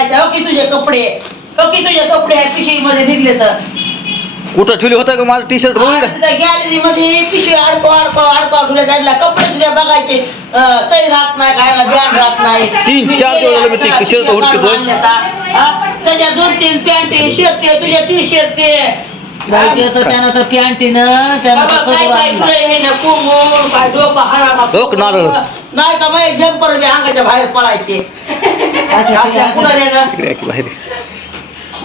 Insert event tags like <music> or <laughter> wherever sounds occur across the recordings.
हो की तुझे कपडे. हो की तुझे कपडे ह्या पिशवीमध्ये निघले तर. कुठं ठेवली होतं का माझं टी शर्ट बघू का? गॅलरी मध्ये पिशवी अडको अडको अडको तुला जायला. कपडे तुझ्या बघायचे. अं, सही राहत नाही घालायला ध्यान राहत नाही. तीन, चार दिवस झाले मी ते t-shirt हुडकतोय. त्याच्या दोन तीन पॅन्ट शर्ट तुझ्या टी शर्ट त्यानं तर पॅन्टीनं त्यानं तर काय कपडे काय आणलं. तुला हे ना काय डोकं नारळ. नाही का मग जम्पर बी अंगाच्या बाहेर पडायचे. आपल्या. <laughs> इकडे या की बाहेर.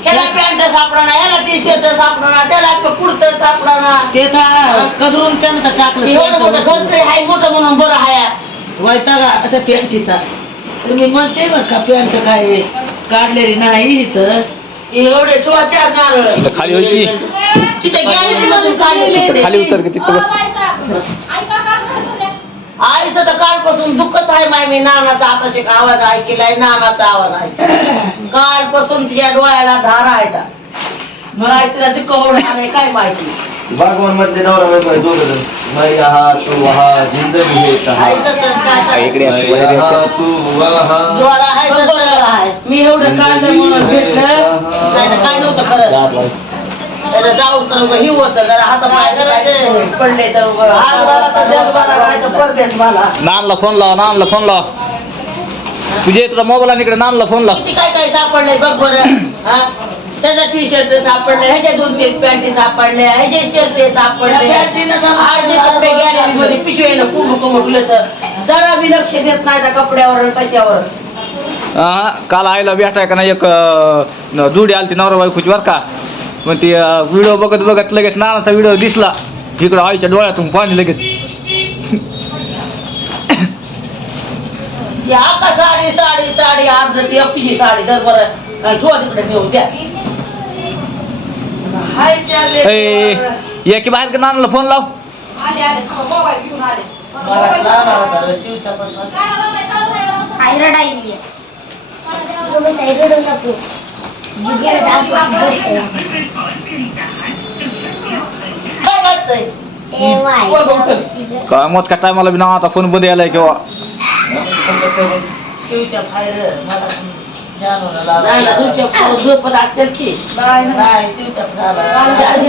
त्याला पॅन्ट सापडा याला टी शर्ट सापडा त्याला कुर्तं ते कदरून एवढं मोठं घर तरी हाय मोठं म्हणून बरं हाय. वैतागा पॅन्टीचा. तुम्ही म्हणते बरं का पॅन्ट काय काढलेली नाही तर एवढे चोळा चार नारळ खाली होईल तिथे गॅलरी मध्ये खाली उतर की तिथं बस. आईचं तर कालपासून दुःखच आहे माय मी नानाचा आताशी आवाज ऐकलाय नानाचा आवाज ऐकलाय. कालपासून तिच्या डोळ्याला धारा आहेत मला तिला ते कवड आलंय काय माहिती? बागवान मधले नवरा बायको आहे दोघं जण. मैं यहाँ तू वहाँ जिंदगी है कहाँ आईचं तर काय हा, इकडे मैं आहे एवढं काढलं म्हणून भेटलं. नाही तर काय नव्हतं खरं. त्याला जाऊ तर उगा ही होतं जरा पडले तर उगा. आज मला तर देश मला काय तर परदेश मला नानला फोन लाव नानला फोन लाव. तुझे तुझा मोबाईल आणि इकडे नानला फोन लाव. किती काय काय सापडलंय बघ बरं. हा? त्याचा टी शर्ट सापडले ह्याच्या दोन तीन पॅन्टी सापडल्या ह्याचे शर्ट सापडले? अर्धे कपडे गॅलरी मध्ये पिशवीनं कुंभ कुंभले तर. जरा बी लक्ष देत नाही त्या कपड्यावर आणि कशावर. हा, काल आईला भेटाय का नाही एक अं, जुडी आली ती नवरा बायकोची बरं का? मग ती व्हिडिओ बघत बघत लगेच नानाचा व्हिडिओ दिसला इकडं आईच्या डोळ्यातून पाणी लगेच या का साडी साडी साडी अर्ध ती अप्पीची साडी जर बरं ठेवा तिकडे नेऊन द्या हाय चालले. ए, ये की बाहेर का नानाला फोन लाव मला लहान होता रे, शिवच्या पासून. काय वाटतंय काय मत का टायमाला बी नावाचा फोन बंद यायलाय किंवा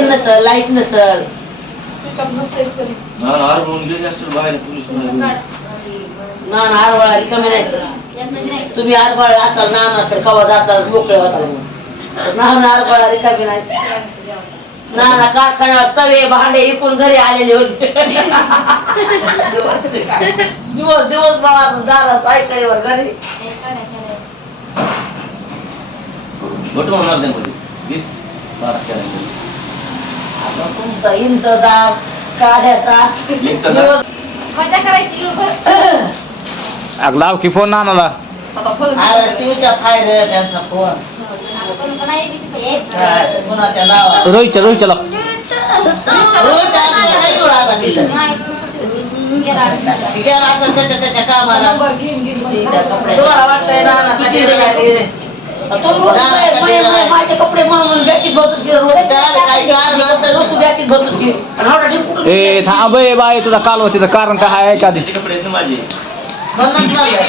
ना, लाइट नसल ना ना ना आरवाळा कमी नाही. तुम्ही आरवाळ असाल नाना तर कवा जाता मोकळे होता नाना आरवाळा रिकामी नाही नाना कारखान्यावर तवे भांडे इकून घरी आलेले होते. दिवस दिवस मला दादा सायकलीवर घरी. बट होणार नाही मध्ये वीस बारा करायचं आता तुमचा इंतजाम काढ्याचा. इंतजाम. दिवस मजा करायची लोकं. अग लाव की फोन नानाला. आला शिवच्या फायर त्यांचा फोन. रोहितच्या रोहितच्या लाव ए? थांब बाई तुझा काल होतीचं कारण काय आहे का? आधी त्याचे कपडे आहेत ना माझे म्हणूनच म्हणलं.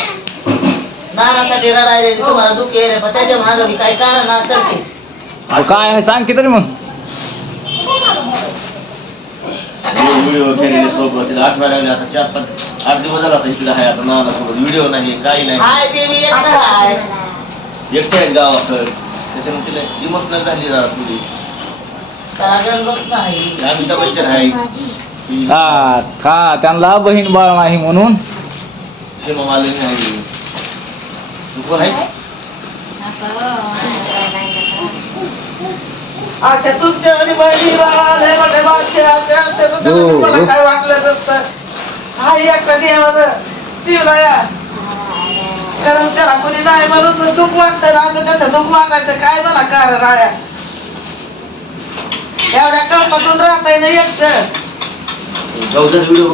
नानासाठी रडायले तुम्हाला दुःख आहे रे पण त्याच्या मागं बी काही कारण असेल की अहो, काय आहे? सांग की तरी मग. व्हिडिओ केलेले सोबत तिला आठवा लागले आता चार पाच आठ दिवस झाला आता इकडे आहे आता नाना सोबत. व्हिडिओ नाही काही नाही. हाय ते मी एकटा हाय एकटे आहेत गावाकडे. त्याच्यामुळे तिला इमोशनल झाली जरा थोडी. कारण लोक नाही. अमिताभ बच्चन आहे ही हा का त्यांना बहीण बाळ नाही म्हणून. हेमा मालिनी आहे तू कोण? अच्छा तुमच्या घरी बहिणी बाबा लय मोठे माणसे असे असते तर हो, तुम्हाला. काय वाटलं नसतं हा एकटा देवानं ठेवला या कारण त्याला कोणी नाही म्हणून दुःख वाटतं ना आता त्याचं दुःख वाटायचं काय मला कारण आया एवढ्या कळपातून राहता ना एकटं व्हिडिओ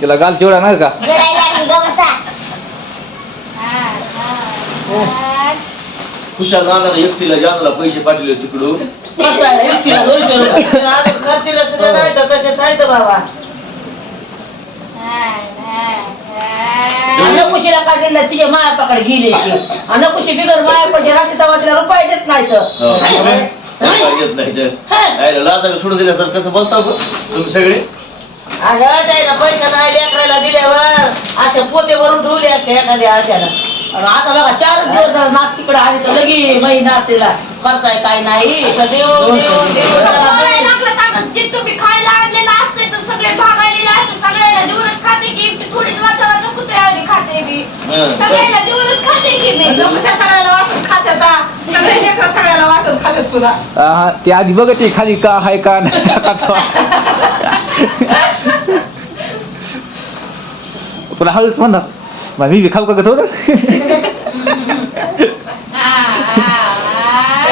तिला गाल चिवडा नाही का? खुशाल नानाला एकटीला जानूला पैसे पाठवले तिकडून नकुशीला दिलं तिच्या मायापाकडे गेले. की आणि नकुशी बिगर मायापाशी राहते तेव्हा तिला रुपये देत नाही तर. नाही, येत नाही तर. सोडून दिल्या सर कसं बोलता हो तुम्ही सगळे? अगं त्याला पैसा नाही लेकरायला दिल्यावर. अशा पोते भरून ठेवले असते एखाद्या आता बघा चार दिवस तिकडे आले तर लगी मही नाचतेला करताय काय नाही. देव देव देव. तुम्ही खायला आणलेलं असते तर सगळे भागायला असते सगळ्याला देऊनच खाते की थोडीच वातावरण कुत्र्याने खाते मी. सगळ्याला देऊनच खाते की मी. लोकशा सगळ्याला वाटून खात्यात. सगळे लेकरं सगळ्याला वाटून खात्यात पुन्हा. हा, ती आधी बघते खाली का आहे का नाही. पुन्हा हळूच म्हणतात मग मी बी खाऊ का थोडं? <laughs>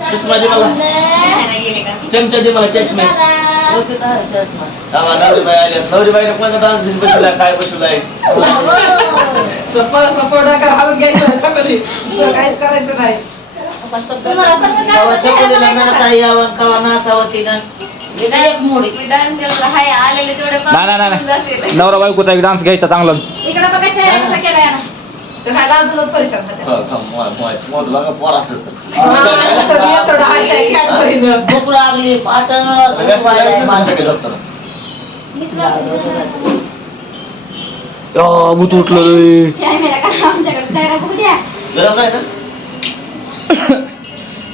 चष्मा दे मला. चमचा दे मला चष्मे. आम्हा नवरी बाई आल्या. नवरी बाईने कोणता डान्स बसवलाय काय बसवलाय सपोर्ट सपोर्ट घ्यायचं काहीच करायचं नाही. नवरा बायकोचा डान्स घ्यायचा चांगला. इकडे बघायचं तर काय अजूनच परेशान होत्या. हा. हा, तर मी थोडं काय पाटण. भूत उठलं रे आमच्याकडे काय बघू द्या गरम नाही ना?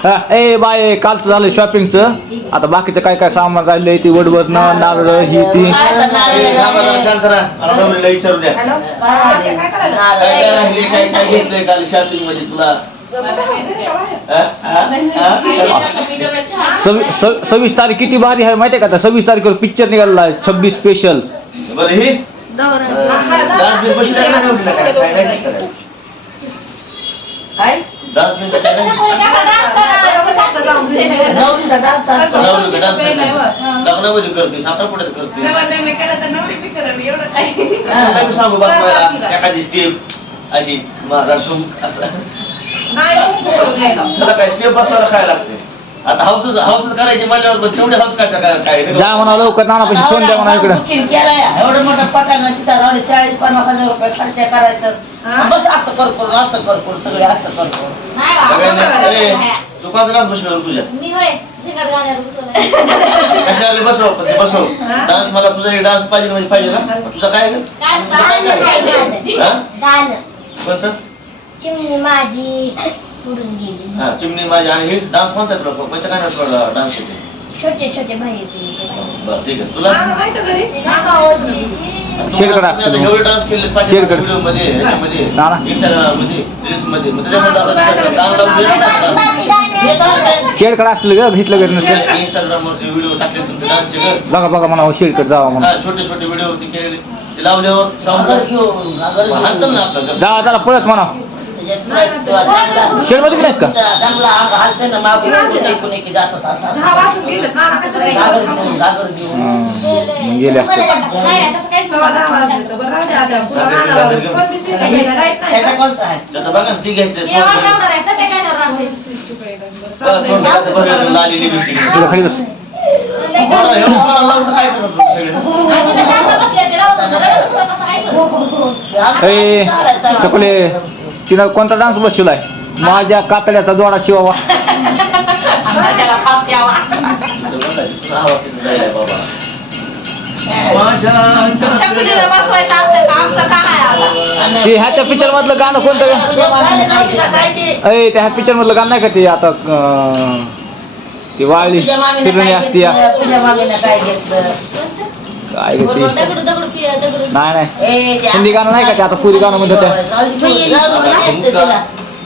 हा, ए बाय कालचं झालं शॉपिंगचं आता बाकीचं काय काय सामान राहिलंय ती वडवडणं नारळ ही ती. ए, थांबा जरा शांत राहा. मला नवरीला विचारू द्या. हॅलो? हा, ते काय करायला काय काय राहिले काय काय घेतलंय काल शॉपिंगमध्ये तुला? हा? हा? हा? सव्वी- स- सव्वीस तारीख किती भारी आहे माहितीये का आता? सव्वीस तारखेवर पिक्चर निघाला आहे छब्बीस स्पेशल बरं हे? काय काय नाही नवरीचा डान्स असतो. नवरीला डान्स लग्नामध्ये करते साखरपुड्यात करते. सांगू बसवायला एखादी स्टेप अशी ठुमक असं. त्याला काय स्टेप बसवायला काय लागते. आता हाऊसच हाऊसच करायची म्हणल्यावर तेवढे हाऊस काय काय काय जा म्हणा लवकर नाना पैसे फोन द्या म्हणा इकडं. केलाय. एवढं मोठं पटांगण तिथं एवढे चाळीस पन्नास हजार रुपये खर्च करायचं? बस असं कर करून असं कर करून सगळे असं कर करून सगळ्यांनी ए, तू कोणता डान्स बसवणार तुझ्या. कशाला बसव पण बसव हा? डान्स मला तुझा डान्स पाहिजे म्हणजे पाहिजे ना? तुझा काय तुझं काय कोणतं चिमणी माझी. हा चिमणी माझी आणि हे डान्स कोणता आहे तुला कोणत्या गाण्यावर डान्स येते? छोटे छोटे भाई. बरं ठीक आहे. तुला. शेरकडा असतो एवढे डान्स केले पाहिजे शेरकडा. व्हिडिओमध्ये ह्याच्यामध्ये नाना. इंस्टाग्राममध्ये रील्स मग त्याच्यामध्ये. हे असलं ग घेतलं घरी नसतं. इंस्टाग्राम वरचे व्हिडिओ टाकले तुमचे डान्सचे ग. बघा. बघा म्हणा शेडकडे जावा म्हणा. हा छोटे छोटे व्हिडिओ ते केलेले. ते लावल्यावर ना जा त्याला पळत म्हणा. शेडमध्ये बी नाहीत का? गेले असते तुला खाली बस. लय तिनं कोणता डान्स बसवलाय माझ्या कातड्याचा दोडा शिवावा. त्याला फास द्यावा बसवायचं असतं का? आमचं आता? ते ह्याच्या पिक्चर मधलं गाणं कोणतं? अय त्या ह्या पिक्चर मधलं गाणं नाही का ते आता अं, ती वाळली काय असती या. घेतलं? तुझ्या मागेनं काय घेतलं? काय ग ती? नाही नाही. हिंदी गाणं नाही का ते? आता पुरी गाणं तिला.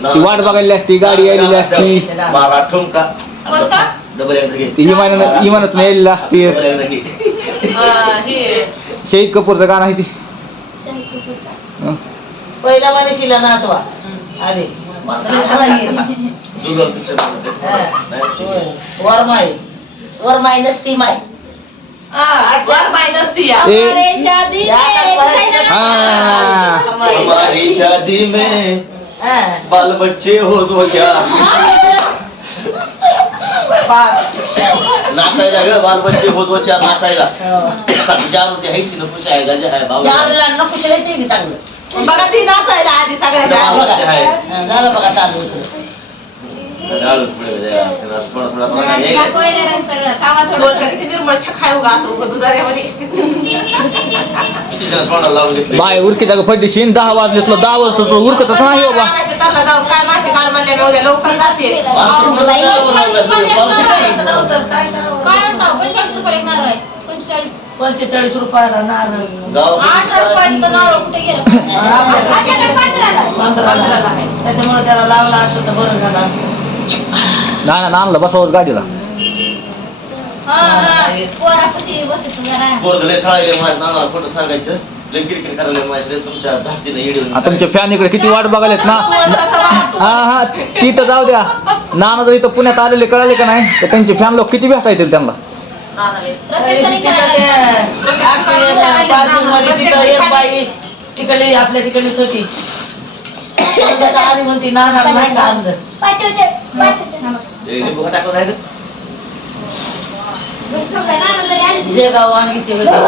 ती. वाट बघायली असती गाडी यायलेली असती. मारा ठुमका? डबल एकदा घे. ती यायलेली असती. डबल एकदा घे. अं, हे. शहीद कपूरचं गाणं आहे ती. हं. पहिला मनीषीला नाचवा आधी दुर्गा पिक्चर वरमाई वरमाई. नसती वर मायनस ती हमारे शादी में हमारी शादी में बाल बच्चे हो दो चार नाचायला ग बाल बच्चे हो दो चार नाचायला. जान होते हायची ना खुश आहे गजा आहे बाबा। नको शिलाय ते बी चांगलं बघा ती नाचायला आधी. हा, झालं बघा चालू बाय उरकी जागा फडीशी दहा वाजले तुला दहा वाजता तुला उरकतच नाही हो बा त्यांना जाऊ काय माहिती काल म्हणल्या मी उद्या लवकर जाते माणसं म्हणून जावं लागलं. पावसाचं काय आहे. करावं तर काय करावं? काय म्हणतो पंचेचाळीस रुपयाला नारळ आठ रुपयाचं नारळ कुठे गेलं पंधराला. त्याच्यामुळे त्याला लावला असतं तर बरं झालं नाही ना आणलं बसावंच गाडीला. हा, हा. पोरापाशी बसायचं जरा. पोरगं लय सळायले माझ्या नानाला खोटं सांगायचं. लय किरकिर करायला माझ्या तुमच्या धास्तीनं येडून फॅन इकडे किती वाट बघायलेत ना? हा हा. ती तर जाऊ द्या. नाना जर इथं पुण्यात आलेले कळाले का नाही? तर त्यांचे फॅन लोक किती भेटता येतील त्यांना? तिकडे आपल्या तिकडलीच होती. <coughs> म्हणती नाणार नाही का हे जे गाव वांगीचे होते